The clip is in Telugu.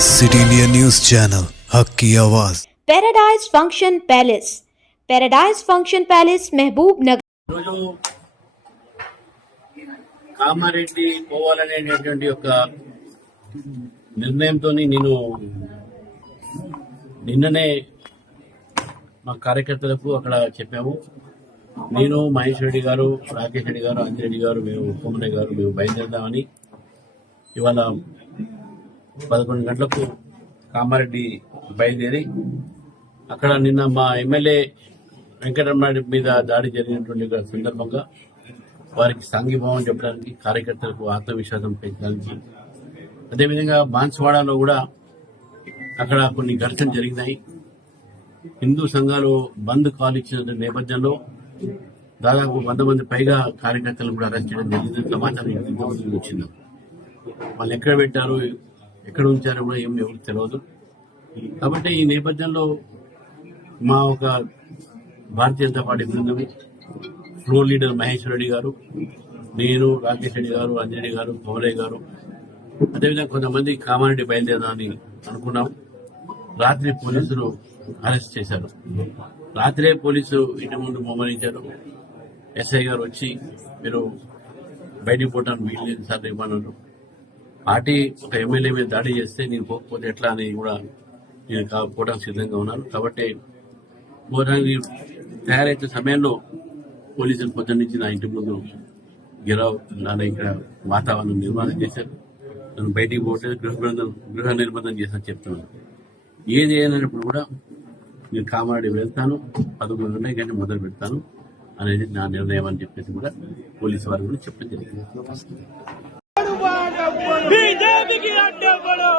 सिटी इंडिया न्यूज़ चैनल हक की आवाज़। Paradise function palace, paradise function palace महबूब नगर। కామారెడ్డి పోవాలనేటటువంటి ఒక నిర్ణయంతో నేను నిన్ననే మా కార్యకర్తలకు అక్కడ చెప్పాము. నేను మహేష్ రెడ్డి గారు, రాకేష్ రెడ్డి గారు, అంజిరెడ్డి గారు, మేము ఉప్పమయ్య గారు మేము బయలుదేరదామని ఇవాళ 11 గంటలకు కామారెడ్డి బయలుదేరి అక్కడ నిన్న మా ఎమ్మెల్యే వెంకటరమణ మీద దాడి జరిగినటువంటి సందర్భంగా వారికి సంఘీభావం చెప్పడానికి, కార్యకర్తలకు ఆత్మవిశ్వాసం పెంచడానికి, అదేవిధంగా బాన్స్వాడలో కూడా అక్కడ కొన్ని ఘర్షణ జరిగినాయి. హిందూ సంఘాలు బంద్ కాల్ ఇచ్చిన నేపథ్యంలో దాదాపు 100 మంది పైగా కార్యకర్తలు కూడా అరెస్ట్ చేయడం జరిగింది. సమాచారం వచ్చింది. వాళ్ళు ఎక్కడ పెట్టారు, ఎక్కడ ఉంచారో కూడా ఏమి ఎవరికి తెలియదు. కాబట్టి ఈ నేపథ్యంలో మా ఒక భారతీయ జనతా పార్టీ బృందం, ఫ్లోర్ లీడర్ మహేష్ రెడ్డి గారు, నేను, రాకేష్ రెడ్డి గారు, అంజిరెడ్డి గారు, పవలయ్య గారు, అదేవిధంగా కొంతమంది కామారెడ్డి బయలుదేరాలని అనుకున్నాం. రాత్రి పోలీసులు అరెస్ట్ చేశారు. రాత్రే పోలీసు ఇంటి ముందు మోమరించారు. ఎస్ఐ గారు వచ్చి మీరు బయటికి పోవటానికి వీలు లేదు సార్ ఇవ్వన్నారు. పార్టీ ఒక ఎమ్మెల్యే మీద దాడి చేస్తే నేను పోకపోతే ఎట్లా అని కూడా నేను పోవడానికి సిద్ధంగా ఉన్నాను. కాబట్టి పోవడానికి తయారైతే సమయంలో పోలీసులు పొద్దున్న నుంచి నా ఇంటి ముందు గిరావ్ నాన్న ఇక్కడ వాతావరణం నిర్మాణం చేశారు. నన్ను బయటికి పోతే గృహ నిర్బంధం చేశాను చెప్తున్నాను. ఏది అయినప్పుడు కూడా నేను కామారెడ్డి వెళ్తాను, 11 గంటల కంటే మొదలు పెడతాను అనేది నా నిర్ణయం అని చెప్పేసి కూడా పోలీసు వారు కూడా చెప్పడం జరిగింది. बीजेपी अड्डे पड़ो